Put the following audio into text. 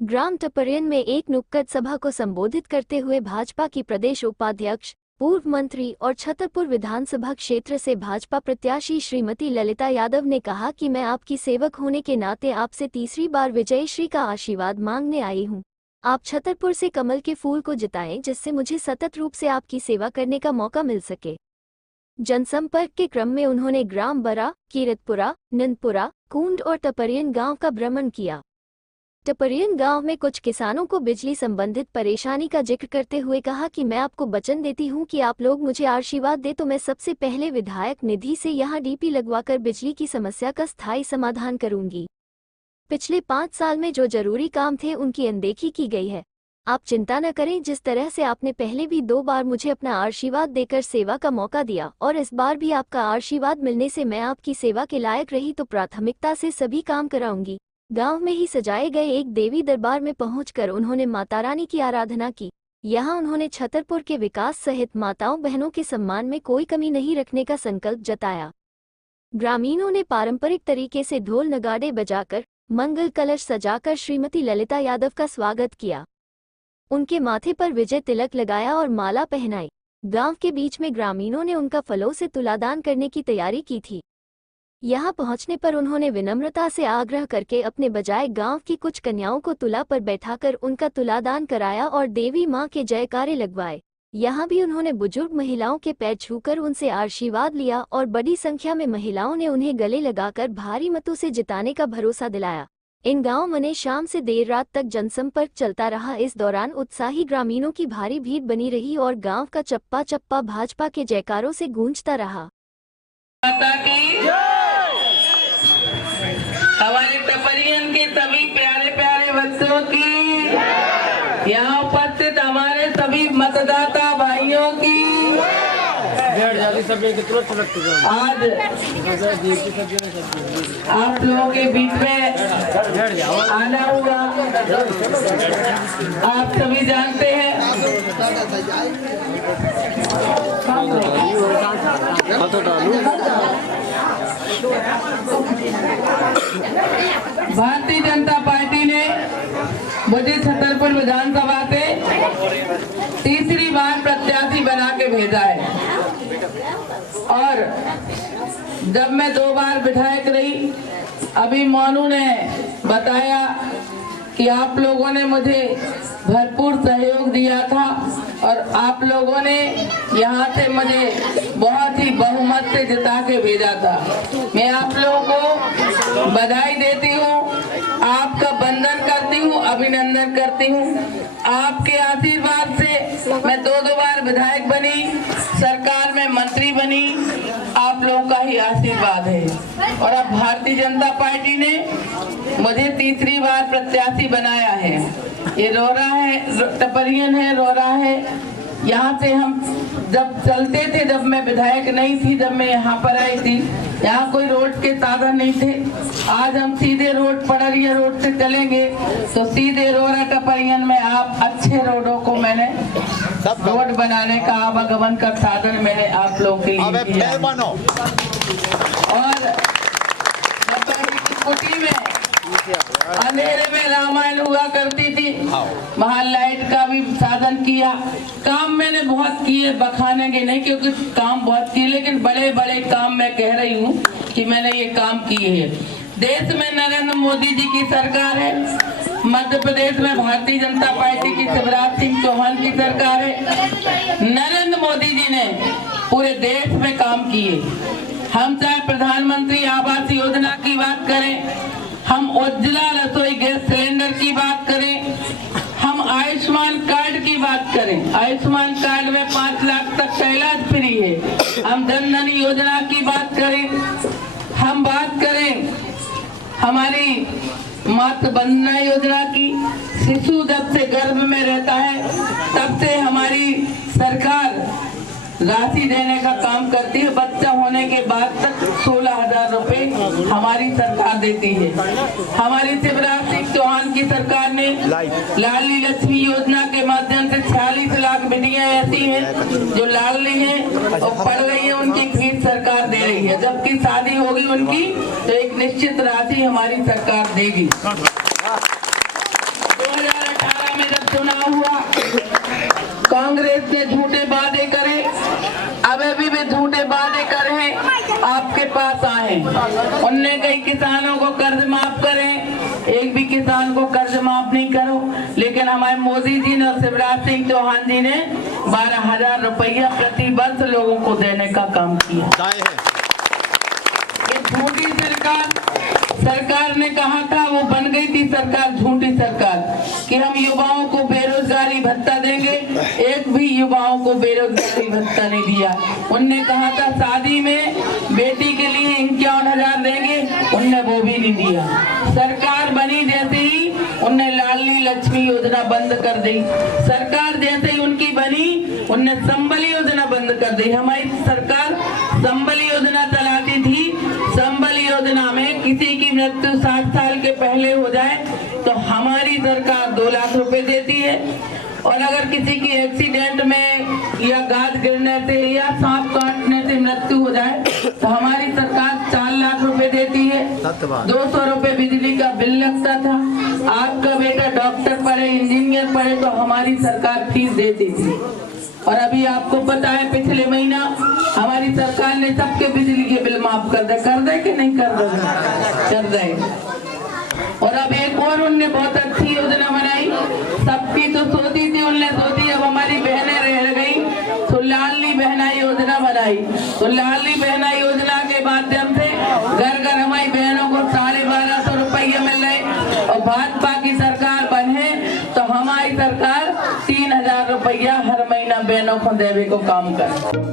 ग्राम टपरियन में एक नुक्कड़ सभा को संबोधित करते हुए भाजपा की प्रदेश उपाध्यक्ष, पूर्व मंत्री और छतरपुर विधानसभा क्षेत्र से भाजपा प्रत्याशी श्रीमती ललिता यादव ने कहा कि मैं आपकी सेवक होने के नाते आपसे तीसरी बार विजयश्री का आशीर्वाद मांगने आई हूं। आप छतरपुर से कमल के फूल को जिताएं जिससे मुझे सतत रूप से आपकी सेवा करने का मौका मिल सके। जनसंपर्क के क्रम में उन्होंने ग्राम बरा, कीरतपुरा, नंदपुरा, कूंड और टपरियन गांव का भ्रमण किया। टपरियन गांव में कुछ किसानों को बिजली संबंधित परेशानी का जिक्र करते हुए कहा कि मैं आपको वचन देती हूं कि आप लोग मुझे आशीर्वाद दे तो मैं सबसे पहले विधायक निधि से यहां डीपी लगवाकर बिजली की समस्या का स्थायी समाधान करूंगी। पिछले 5 साल में जो जरूरी काम थे उनकी अनदेखी की गई है। आप चिंता न करें, जिस तरह से आपने पहले भी 2 बार मुझे अपना आशीर्वाद देकर सेवा का मौका दिया और इस बार भी आपका आशीर्वाद मिलने से मैं आपकी सेवा के लायक रही तो प्राथमिकता से सभी काम कराऊंगी। गांव में ही सजाए गए एक देवी दरबार में पहुंचकर उन्होंने माता रानी की आराधना की। यहां उन्होंने छतरपुर के विकास सहित माताओं बहनों के सम्मान में कोई कमी नहीं रखने का संकल्प जताया। ग्रामीणों ने पारंपरिक तरीके से ढोल नगाड़े बजाकर, मंगल कलश सजाकर श्रीमती ललिता यादव का स्वागत किया। उनके माथे पर विजय तिलक लगाया और माला पहनाई। गांव के बीच में ग्रामीणों ने उनका फलों से तुलादान करने की तैयारी की थी। यहां पहुंचने पर उन्होंने विनम्रता से आग्रह करके अपने बजाय गांव की कुछ कन्याओं को तुला पर बैठाकर उनका तुलादान कराया और देवी मां के जयकारे लगवाए। यहां भी उन्होंने बुजुर्ग महिलाओं के पैर छूकर उनसे आशीर्वाद लिया और बड़ी संख्या में महिलाओं ने उन्हें गले लगाकर भारी मतों से जिताने का भरोसा दिलाया। इन गांव में शाम से देर रात तक जनसंपर्क चलता रहा। इस दौरान उत्साही ग्रामीणों की भारी भीड़ बनी रही और गांव का चप्पा चप्पा भाजपा के जयकारों से गूंजता रहा। हमारे टपरियन के सभी प्यारे प्यारे बच्चों की, यहाँ उपस्थित हमारे सभी मतदाता भाइयों की आज आप लोगों के बीच में आना हुआ। आप सभी जानते हैं भारतीय जनता पार्टी ने मुझे छतरपुर विधानसभा से तीसरी बार प्रत्याशी बना के भेजा है और जब मैं 2 बार विधायक रही, अभी मोनू ने बताया कि आप लोगों ने मुझे भरपूर सहयोग दिया था और आप लोगों ने यहाँ से मुझे बहुत ही बहुमत से जिता के भेजा था। मैं आप लोगों को बधाई देती हूँ, आपका वंदन करती हूँ, अभिनंदन करती हूँ। आपके आशीर्वाद से मैं 2 बार विधायक बनी, सरकार में मंत्री बनी, आप लोगों का ही आशीर्वाद है। और अब भारतीय जनता पार्टी ने मुझे तीसरी बार प्रत्याशी बनाया है। ये रोरा है, टपरियन है, रोरा है। यहाँ से हम जब चलते थे, जब मैं विधायक नहीं थी, जब मैं यहाँ पर आई थी, यहाँ कोई रोड के साधन नहीं थे। आज हम सीधे रोड, पड़रिया रोड से चलेंगे तो सीधे रोरा टपरियन में आप अच्छे रोडों को मैंने रोड बनाने का आवागमन का साधन मैंने आप लोगों के लिए किया। और कुटी में अंधेरे में रामायण हुआ करती थी, वहाँ लाइट का भी साधन किया। काम मैंने बहुत किए, बखाने के नहीं क्योंकि काम बहुत किए, लेकिन बड़े बड़े काम मैं कह रही हूँ कि मैंने ये काम किए हैं। देश में नरेंद्र मोदी जी की सरकार है, मध्य प्रदेश में भारतीय जनता पार्टी की शिवराज सिंह चौहान की सरकार है। नरेंद्र मोदी जी ने पूरे देश में काम किए। हम चाहे प्रधानमंत्री आवास योजना की बात करें, हम उज्ज्वला रसोई गैस सिलेंडर की बात करें, हम आयुष्मान कार्ड की बात करें, आयुष्मान कार्ड में 5 लाख तक का इलाज फ्री है। हम जन धन योजना की बात करें, हम बात करें हमारी मातृ वंदना योजना की। शिशु जब से गर्भ में रहता है तब से हमारी सरकार राशि देने का काम करती है। बच्चा होने के बाद तक 16,000 रुपए हमारी सरकार देती है। हमारी शिवराज सिंह चौहान की सरकार ने लाडली लक्ष्मी योजना के माध्यम से 46 लाख बेटियां ऐसी हैं जो लाडली हैं और पढ़ रही है, उनकी फीस सरकार दे रही है। जबकि शादी होगी उनकी तो एक निश्चित राशि हमारी सरकार देगी। कांग्रेस ने झूठे वादे करे, अभी भी झूठे वादे करे, आपके पास आए। उनने कई किसानों को कर्ज माफ करें, एक भी किसान को कर्ज माफ नहीं करो, लेकिन हमारे मोदी जी ने और शिवराज सिंह चौहान जी ने 12,000 रुपया प्रति वर्ष लोगों को देने का काम किया। ये झूठी सरकार ने कहा था, वो बन गई थी सरकार झूठी सरकार, कि हम युवाओं को बेरोजगारी भत्ता देंगे। एक भी युवाओं को बेरोजगारी भत्ता नहीं दिया। उनने कहा था शादी में बेटी के लिए 51,000 देंगे, उनने वो भी नहीं दिया। सरकार बनी जैसे ही उनने लाडली लक्ष्मी योजना बंद कर दी। सरकार जैसे ही उनकी बनी, उनने संबल योजना बंद कर दी। हमारी सरकार संबल योजना चलाती थी। संबल योजना में किसी की मृत्यु 60 साल के पहले हो जाए तो हमारी सरकार 2 लाख रुपए देती है, और अगर किसी की एक्सीडेंट में या गाज गिरने से या सांप काटने से मृत्यु हो जाए तो हमारी सरकार 4 लाख रुपए देती है। 200 रुपए बिजली का बिल लगता था। आपका बेटा डॉक्टर पढ़े, इंजीनियर पढ़े तो हमारी सरकार फीस देती थी। और अभी आपको पता है पिछले महीना हमारी सरकार ने सबके बिजली के बिल माफ कर दे कि नहीं कर दे। और अब एक और उनने बहुत अच्छी योजना बनाई, सबकी तो सोती थी, उनने सोची अब हमारी बहनें रह गई तो लाडली बहना योजना बनाई। तो लाडली बहना योजना के माध्यम से घर घर हमारी बहनों को 1250 रुपये मिल रहे, और भाजपा की सरकार बने तो हमारी सरकार 3,000 रुपया हर महीना बहनों को देने को काम करे।